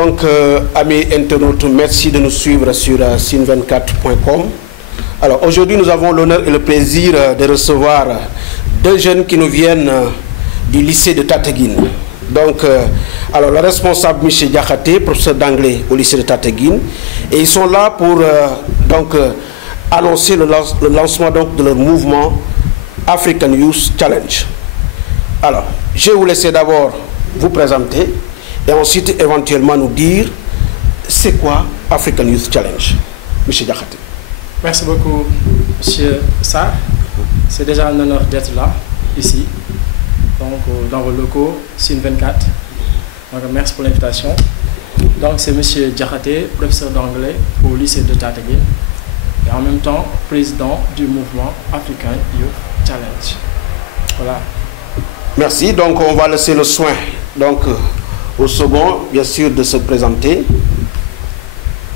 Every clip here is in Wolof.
donc, amis internautes, merci de nous suivre sur sin24.com. Alors, aujourd'hui, nous avons l'honneur et le plaisir de recevoir deux jeunes qui nous viennent du lycée de Tataguine. Donc, alors, le responsable, Michel Diakhaté, professeur d'anglais au lycée de Tataguine, et ils sont là pour annoncer le lancement donc, de leur mouvement African Youth Challenge. Alors, je vais vous laisser d'abord vous présenter et ensuite éventuellement nous dire c'est quoi African Youth Challenge. Michel Diakhaté. Merci beaucoup, Monsieur Sarr. C'est déjà un honneur d'être là, ici, donc dans vos locaux, Sin24. Donc, merci pour l'invitation. Donc, c'est Monsieur Diakhaté, professeur d'anglais au lycée de Tataguine et en même temps président du mouvement African Youth Challenge. Voilà. Merci. Donc, on va laisser le soin donc, au second, bien sûr, de se présenter.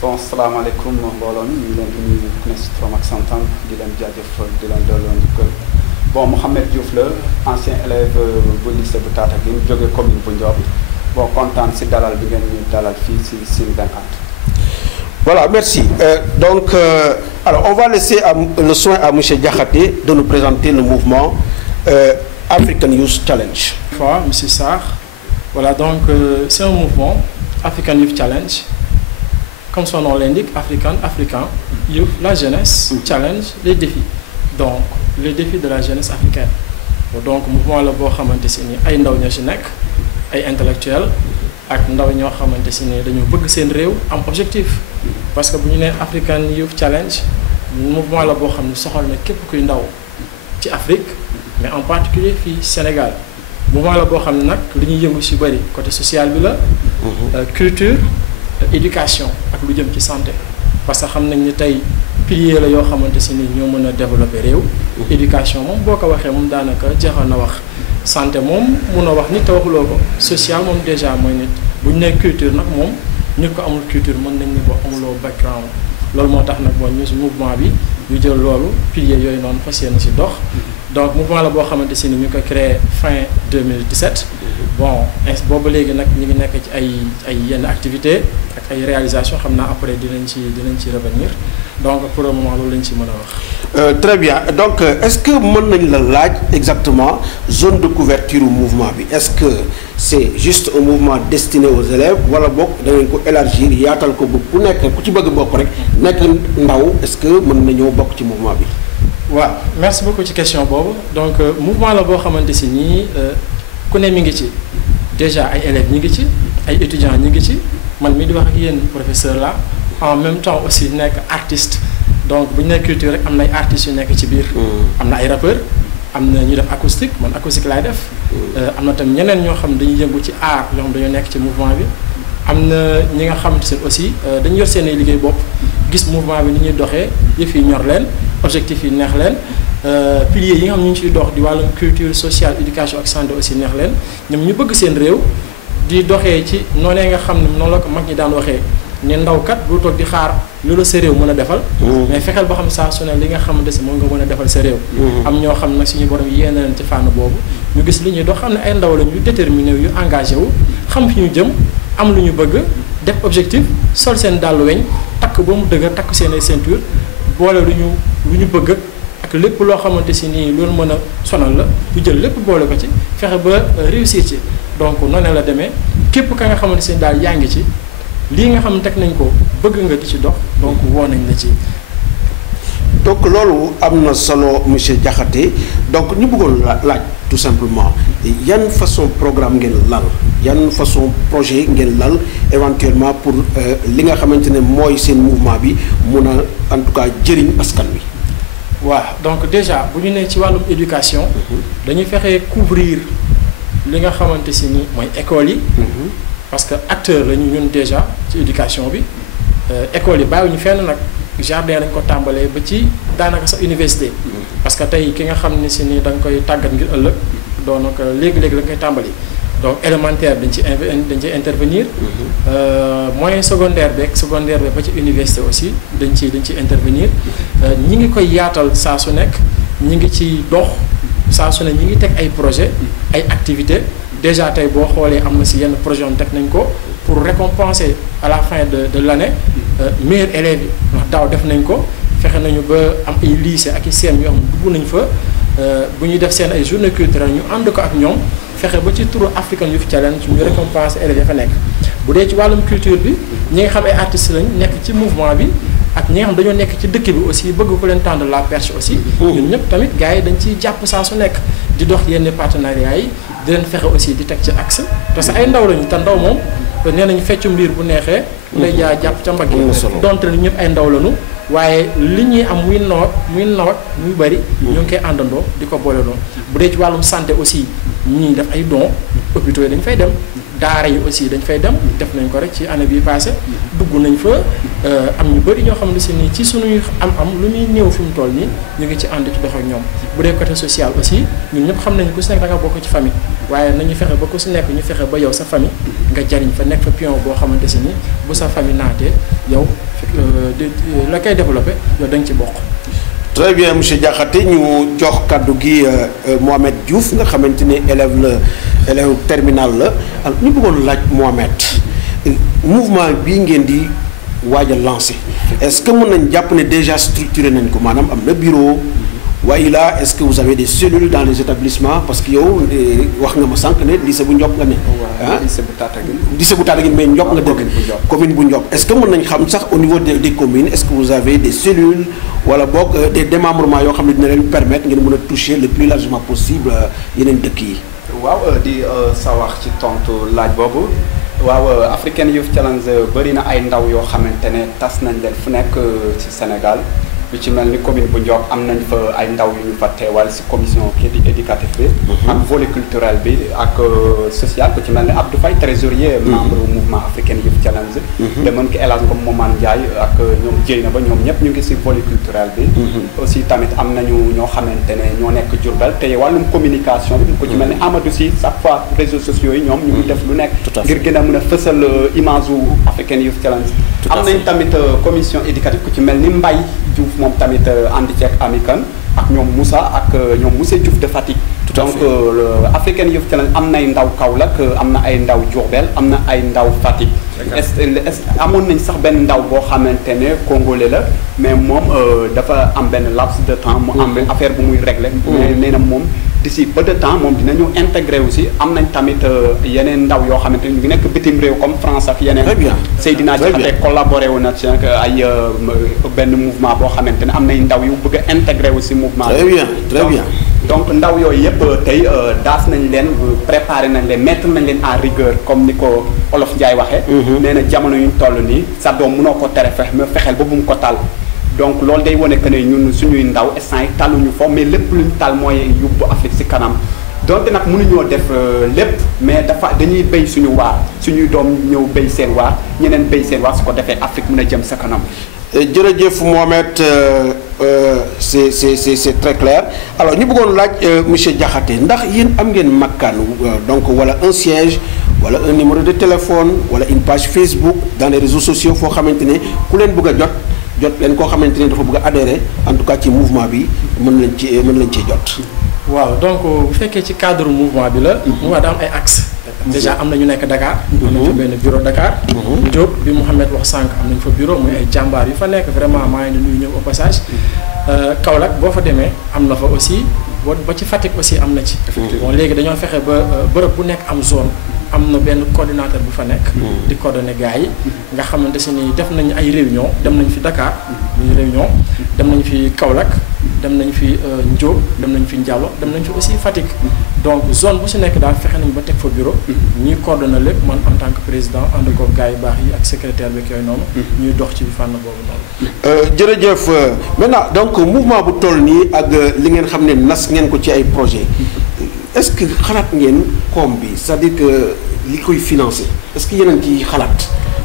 Bon, salam alaikum mbooloo mi ñu ngi leen di nuyu ku ne si turam ak santam di leen jaajëfal di leen delloo njukkal. Bon, Mouhamed Diouf la ancien élève bu lycée bu Tataguine jóge commune bu Ndiop. Bon, kontaan si dalal bi ngeen ñu dalal fii si Sin24. Voilà, merci. Alors, on va laisser le soin à M. Diakhaté de nous présenter le mouvement African Youth Challenge. M. Sarr, voilà, donc c'est un mouvement African Youth Challenge. Comme son nom l'indique, African, Youth, la jeunesse, Challenge, les défis. Donc, les défis de la jeunesse africaine. Donc, mouvement la boo xamante si ni ay ndaw ñoo ci nekk ay intellectuels ak ndaw ñoo xamante si ni dañoo bëgg seen réew am objectif. Parce que bu ñu nee African Youth Challenge mouvement la boo xam ne soxal na képp kuy ndaw ci Afrique mais en particulier fii Sénégal mouvement la boo xam ne nag li ñuy yëngu ci bëri côté social bi la. Culture. Éducation ak lu jëm ci santé parce que xam nañ ni tey pilier la yoo xamante si ni ñoo mën a développer réew. Éducation moom boo ko waxee moom daanaka jeexal na wax santé moom mun a wax nit te waxuloo ko social moom déjà mooy nit bu ñu nee culture nag moom nit ko amul culture mën nañ ni boo amuloo background loolu moo tax nag boo ñu mouvement bi ñu jël loolu pilier yooyu noonu fas yéene si dox. Donc mouvement la boo xamante si ni ñu ko créé fin 2017 bon boobu léegi nag ñu ngi nekk ci ay yenn activités ak ay réalisations xam naa après dinañ ci revenir donc pour le moment loolu lañ ci mën a wax. Très bien donc est-ce que mën nañ la laaj exactement zone de couverture du mouvement bi est-ce que c'est juste un mouvement destiné aux élèves wala boog da ngeen ko élargir yaatal ko ba ku nekk ku ci bëgg bokk rek nekk ndaw est-ce que mën nañoo bokk ci mouvement bi. waaw merci beaucoup ci question boobu donc mouvement la boo xamante si nii ku ne mi ngi ci déjà ay élèves ñi ngi ci ay étudiants ñi ngi ci man mii di wax ak yéen professeur la en même temps aussi nekk artiste donc bu ñu nekk culture rek am na ay artistes yu nekk ci biir. am na ay rappeurs am na ñu def acoustique man acoustique laay def. am na tam ñeneen ñoo xam dañuy yëngu ci art ñoo xam dañoo nekk ci mouvement bi am na ñi nga xamante ne aussi dañu yor seen ay liggéey bopp gis mouvement bi ni ñuy doxee yëf yi ñor leen. Objectif yi neex leen piliers yi nga xam ñu ngi ciy dox di wàllum culture sociale éducation ak santé aussi neex leen ñoom ñu bëgg seen réew di doxee ci noonee nga xam ne noonu la ko mag ñi daan waxee ne ndaw kat bu toog di xaar loolu sa réew mën a defal. mais fexeel boo xam saa su ne li nga xamante si moom nga mën a defal sa réew. am ñoo xam nag suñu borom yéene leen ci fànn boobu ñu gis li ñuy dox xam ne ay ndaw lañ yu déterminé yu engagé wu xam fi ñu jëm am lu ñu bëgg def objectif sol seen dàllu weñ takk ba mu dëgër takk seen ay ceinture. boole lu ñu bëgg ak lépp loo xamante si nii loolu mën a sonal la ñu jël lépp boole ko ci fexe ba réussir ci donc noonu la demee képp ka nga xamante si daal yaa ngi ci lii nga xam ne teg nañ ko bëgg nga di ci dox donc woo nañ la ci. donc loolu am na solo monsieur Diakhaté donc ñu bëggoon laaj tout simplement yan façon programme ngeen lal yan façon projet ngeen lal éventuellement pour li nga xamante ne mooy seen mouvement bi mun a en tout cas jëriñ askan wi. waaw donc déjà bu ñu nee ci wàllum éducation. dañuy fexe couvrir li nga xamante si ni mooy école yi. parce que acteur lañu ñun déjà ci éducation bi école yi bàyyiwuñu fenn nag. jardin dañ ko tàmbalee ba ci daanaka sa université. parce que tey ki nga xam ne si ni da nga koy tàggat ngir ëllëg doonaka léegi-léegi da nga koy tàmbali donc élémentaire dañ ci intervenir. moyen secondaire beeg ba ci université aussi dañ ci intervenir ñi ngi koy yaatal saa su nekk ñi ngi ci dox saa su ne ñi ngi teg ay projet ay activités déjà tey boo xoolee am na si yenn projet yoon teg nañ ko pour récompenser à la fin de l'année meilleurs élèves yi ndax daaw def nañ ko fexe nañu ba am ay lycée ak i CEM yoo xam ne dugg nañ fa bu ñuy def seen ay journée culturelle ñu ànd ko ak ñoom fexe ba ci turu African Youth Challenge ñu récompenser élèves ya fa nekk bu dee ci wàllum culture bi ñi nga xam ay artistes lañ nekk ci mouvement bi ak ñi nga xam dañoo nekk ci dëkk bi aussi bëgg ko leen tendre la perche aussi ñun ñëpp tamit gars yi dañ ciy jàpp saa su nekk di dox yenn partenariats yi di leen fexe aussi di teg ci axe parce que ay ndaw lañu te ndaw moom nee nañu feccu mbiir bu neexee lay jaa jàpp ca mbagg donte ne ñëpp ay ndaw lañu waaye li ñuy am muy nawat muy bëri ñu ngi koy àndandoo di ko booleloo bu dee ci wàllum santé aussi ñii def ay dons hôpitaux yi dañ fay dem daara yi aussi dañ fay dem def nañ ko rek ci année bii passé dugg nañ fa am ñu bëri ñoo xam ne si nii ci suñuy am lu muy néew fi mu toll nii ñu ngi ci ànd ci dox ak ñoom bu dee côté social aussi ñun ñëpp xam nañ ku si nekk da nga bokk ci famille waaye nañu fexe ba ku si nekk ñu fexe ba yow sa famille nga jariñ fa nekk fa pion boo xamante si ni bu sa famille naatee yow la koy développé yow da nga ci bokk. Très bien monsieur Diakhaté ñu jox kaddu gi Mohamed Diouf nga xamante ne élève terminal la alors ñu bëggoon laaj Mohamed mouvement bii ngeen di waaj a lancé est-ce que mën nañ jàpp ne déjà structuré nañ ko maanaam am na bureau waaye là est-ce que vous avez des cellules dans les établissements parce que yow wax nga ma sànq ne lycée bu Ndiop nga ne ah lycée bu Tataguine mais Ndiop nga dëkk commune bu Ndiop est-ce que mën nañ xam sax au niveau des communes est-ce que vous avez des cellules wala boog des démembrements yoo xam ne dina leen permettre ngeen mën a toucher le plus largement possible yeneen dëkk yi waaw di sa wax ci tontu laaj boobu waaw African Youth Challenge bëri na ay ndaw yoo xamante ne tas nañ leen fu nekk ci Sénégal lu ci mel ni commune bu Ndiop am nañ fa ay ndaw yu ñu fa teewal si commission éducative bi ak volet culturel bi ak social ku ci mel ni Abdou Faye trésorier membre mouvement African Youth Challenge de mën ki El Hadj Ngom Momane Ndiaye ak ñoom Dieyna ba ñoom ñëpp ñu ngi si volet culturel bi aussi tamit am nañu ñoo xamante ne ñoo nekk Diourbel te wàllum communication bi ku ci mel ni Amadou Sy chaque fois réseaux sociaux yi ñoom ñu ngi def lu nekk ngir gën a mën a fësal image u African Youth Challenge am nañ tamit commission éducative ku ci mel ni Mbaye Diouf moom tamit ànd ceeg Amikan ak ñoom Moussa ak ñoom Moussa Diouf de Fatick donc African Youth Challenge am nay ndaw Kaolack am na ay ndaw Diourbel am na ay ndaw Fatick amoon nañ sax benn ndaw boo xamante ne congolais la mais moom dafa am benn laps de temps mu am affaire bu muy régler mais nee na moom d'ici peu de temps moom dinañu intégré aussi am nañ tamit yeneen ndaw yoo xamante ne ñu ngi nekk bitim réew comme France ak yeneen Seydina Diakhaté collaboré wu na ci ay benn mouvement boo xamante ne am nay ndaw yu bëgg a intégré aussi mouvement très bien donc ndaw yooyu yëpp tey daas nañ leen préparé nañ leen mettre nañ leen en rigueur comme ni ko Olof Ndiaye waxee nee na jamono yuñ toll nii sa doom mënoo ko tere fexeel ba bu mu ko tal donc loolu day wane que ne ñun suñuy ndaw instant yi taluñu foofu mais lépp luñ tal mooy yóbbu Afrique ci kanam donte nag mënuñoo def lépp mais dañuy béy suñu waar suñuy doom ñëw béy seen waar ñeneen béy seen waar su ko defee Afrique mën a jëm sa kanam. jërëjëf Mohamed c'est très clair alors ñu bëggoon laaj monsieur Diakhaté ndax yéen am ngeen makkaan donc wala un siège wala un numéro de téléphone wala une page Facebook dans les réseaux sociaux foo xamante ne ku leen bëgg a jot leen koo xamante ne dafa bëgg a adhérer en tout cas ci mouvement bi mën lañ cee jot. waaw donc bu fekkee ci cadre mouvement bi la. mouvement daa am ay axes. déjà am na ñu nekk Dakar. am nañ fa benn bureau Dakar. Diop bi Mouhamed wax sànq am nañ fa bureau muy ay jàmbaar yu fa nekk vraiment maa ngi nuyu ñëw au passage. Kaolack boo fa demee am na fa aussi ba ci Fatick aussi am na ci. bon léegi dañoo fexe ba bërëb bu nekk am zone. am na benn coordinateur bu fa nekk. di coordonner gars yi. nga xamante si ni def nañ ay réunion dem nañ fi Dakar. muy réunion dem nañ fi Kaolack dem nañ fi Ndiop dem nañ fi Ndiallo dem nañ fi aussi Fatick. donc zone bu si nekk daal fexe nañ ba teg fa bureau. ñuy coordonner lépp man en tant que président ànd ko gars yu baax yi ak secrétaire bi yooyu noonu. ñuy dox ci fànn boobu noonu. jërëjëf maintenant donc mouvement bu toll nii ak li ngeen xam ne nas ngeen ko ci ay projet est-ce que xalaat ngeen koom bi c'est-à-dire que li koy financer est-ce que yeneen ci xalaat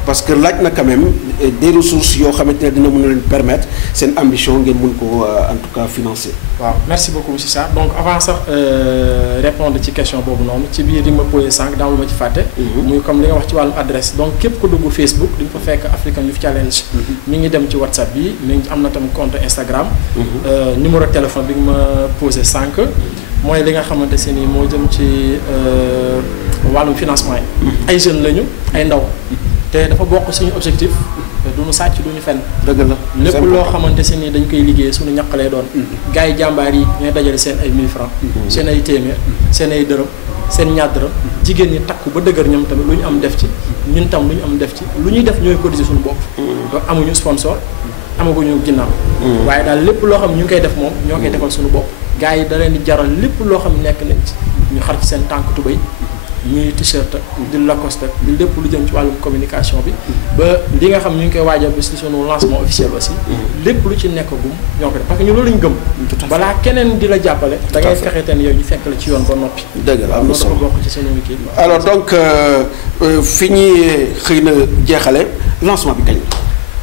parce que laaj na quand même des ressources yoo xamante ne dina mën a leen permettre seen ambition ngeen mën ko en tout cas financer. waaw merci beaucoup monsieur Sarr donc avant sax répondre ci question boobu noonu ci biir di ma posé sànq daaw lu ma ci fàtte. muy comme li nga wax ci wàllum adresse donc képp ku dugg Facebook di nga fa fekk African Youth Challenge. mi ngi dem ci WhatsApp bi mi ngi am na tam compte Instagram. numéro téléphone bi nga ma posé sànq. mooy li nga xamante si ni moo jëm ci wàllum financement yi. ay jeunes lañu ay ndaw. te dafa bokk suñu objectif. du ñu sàcc du ñu fenn. dëgg la lépp loo xamante si ni dañ koy liggéey suñu ñaq lay doon. gars yi jàmbaar yi ñooy dajale seen ay 1000 francs seen ay téeméer seen ay dërëm seen ñaar dërëm jigéen ñi takku ba dëgër ñoom tamit lu ñu am def ci ñun tam lu ñu am def ci lu ñuy def ñooy cotiser suñu bopp. donc amuñu sponsor amaguñu ginnaaw. waaye daal lépp loo xam ñu ngi koy def moom ñoo koy defal suñu bopp. gars yi da leen di jaral lépp loo xam nekk nañ ci ñu xar ci seen tànk tubéy ñuy t-shirt di Lacoste di lépp lu jëm ci wàllum communication bi ba li nga xam ñu ngi koy waajal bi si sunu lancement officiel aussi lépp lu ci nekk gum ñoo ko def parce que ñu loolu lañu gëm balaa keneen di la jàppale da ngay fexe teen yow ñu fekk la ci yoon ba noppi. dëgg la am na solo bokk ci sunu kii. alors donc fi ñuy xëy na jeexale lancement bi kañ.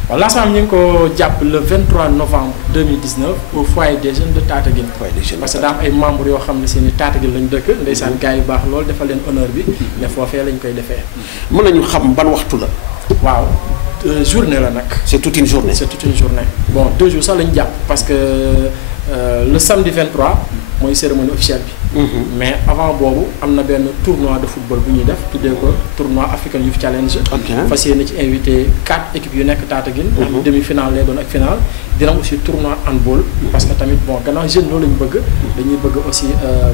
waaw lancement bi ñu ngi ko jàpp le 23 novembre 2019 au foyer des jeunes de Tataguine. parce que daa am ay membres yoo xam ne seeni Tataguine lañ dëkk. ndeysaan gars yu baax loolu defal leen honneur bi. ne foofee lañ koy defee. mën nañu xam ban waxtu la. waaw journée la nag. c'est toute une journée. c'est toute une journée bon 2 jours sax lañu jàpp parce que le samedi 23 mooy cérémonie officielle bi. mais avant boobu am na benn tournoi de football bu ñuy def tuddee ko tournoi African Youth Challenge. fas yéene ci invité 4 équipes yu nekk Tataguine. am demi-finale lay doon ak finale. dina am aussi tournoi handball. parce que tamit bon gannaaw jeune loolu lañu bëgg. dañuy bëgg aussi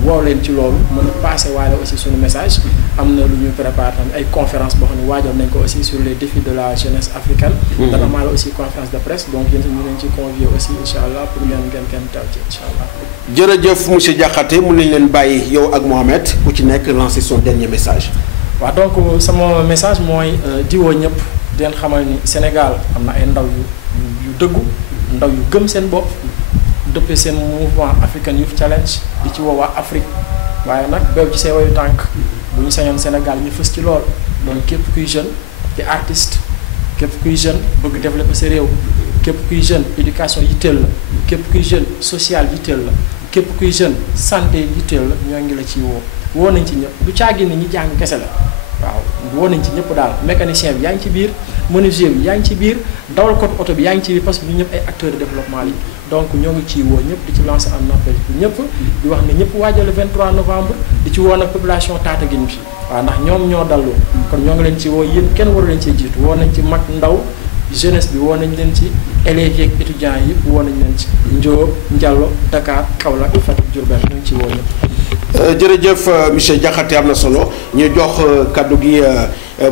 woo leen ci loolu mën a passé waale aussi suñu message. am na lu ñuy préparé tamit ay conférence boo xam ne waajal nañ ko aussi sur les défis de la jeunesse africaine. dana maal aussi conférence de presse donc yéen ñu leen ci convier aussi incha allah pour ngeen taw ci incha allah. jërëjëf monsieur Diakhaté mun nañ leen bàyyi yow ak Mohamed ku ci nekk lancer son dernier message. waaw donc sama message mooy di woo ñëpp di leen xamal ni Sénégal am na ay ndaw yu dëggu ndaw yu gëm seen bopp depuis seen mouvement African Youth Challenge di ci woo waa Afrique waaye nag beew ci seen wayu tànk bu ñu sañoon Sénégal ñu fës ci lool donc képp kuy jeune di artiste képp kuy jeune bëgg développer sa réew képp kuy jeune éducation yitteel la képp kuy jeune social yitteel la képp kuy jeune santé yitteel la ñoo ngi la ciy woo nañ ci ñëpp du caagi ni ñi jàng kese la waaw woo nañ ci ñëpp daal mécanicien bi yaa ngi ci biir menuisier bi yaa ngi ci biir dawal ko oto bi yaa ngi ci biir parce que ñu ñëpp ay acteurs de développement yi donc ñoo ngi ciy woo ñëpp di ci lancer un appel pour ñëpp di wax ne ñëpp waajal le 23 novembre di ci woo nag population Tataguine bi waaw ndax ñoom ñoo dallu kon ñoo ngi leen ci woo yéen kenn waru leen ciy jiitu woo nañ ci mag ndaw jeunesse bi woo nañ leen ci élèves yeeg étudiants yi yëpp woo nañ leen ci Ndiop Ndiallo Dakar Kaolack Fatick Diourbel ñu ngi ci woo ñëpp. jërëjëf monsieur Diakhaté am na solo ñu jox kaddu gi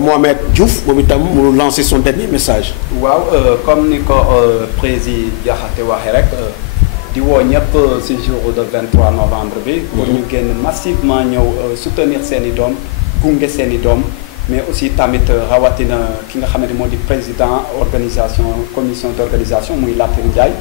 Mohamed Diouf moom itam mu lancer son dernier message. waaw comme ni ko président Diakhaté waxee rek di woo ñëpp ci jour de 23 novembre bi. pour ñu génn massivement ñëw soutenir seen i doom gunge seen i doom. mais aussi tamit rawatina ki nga xamante moo di président organisation commission d'organisation muy Latir Ndiaye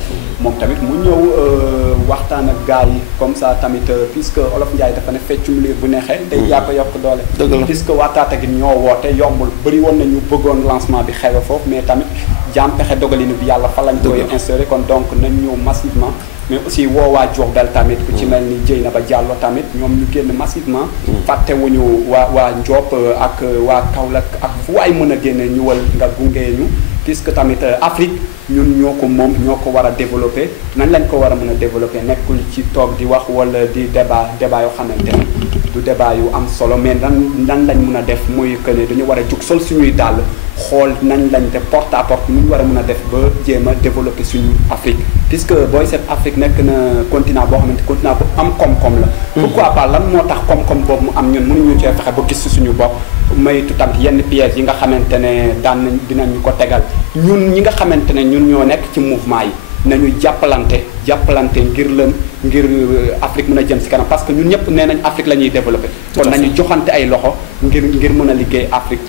moom tamit mu ñëw waxtaan ak gars yi comme ça tamit puisque Olof Ndiaye dafa ne feccum liir bu neexee day yaa ko yokk doole puisque waa Tataguine ñoo woote yombul bëri woon nañu bëggoon lancement bi xewe foofu mais tamit jaam pexe dogalinu bi yàlla fa lañ koy instauré kon donc nañ ñëw massivement mais aussi woowaa Diourbel tamit ku ci mel ni Dieynaba Diallo tamit ñoom ñu génn massivement fàttewuñu waa Ndiop ak waa Kaolack ak fu waay mën a génne ñëwal nga gungee ñu puisque tamit Afrique ñun ñoo ko moom ñoo ko war a développer nañ lañ ko war a mën a développer nekkul ci toog di wax wala di débat yoo xamante ne du débat yu am solo mais nan lañ mën a def mooy que ne dañu war a jug sol suñuy dàll xool nañ lañ def porte à porte nu ñu war a mën a def ba jéem a développer suñu Afrique puisque booy seet Afrique nekk na continent boo xamante continent bu am koom-koom la. pourquoi pas lan moo tax koom-koom boobu mu am ñun mënuñu cee fexe ba gis ci suñu bopp maytu tamit yenn pièges yi nga xamante ne daan dinañu ko tegal ñun ñi nga xamante ne ñun ñoo nekk ci mouvement yi nañu jàppalante ngir Afrique mën a jëm ci kanam parce que ñun ñëpp nee nañ Afrique la ñuy développer kon nañu joxante ay loxo ngir mën a liggéey Afrique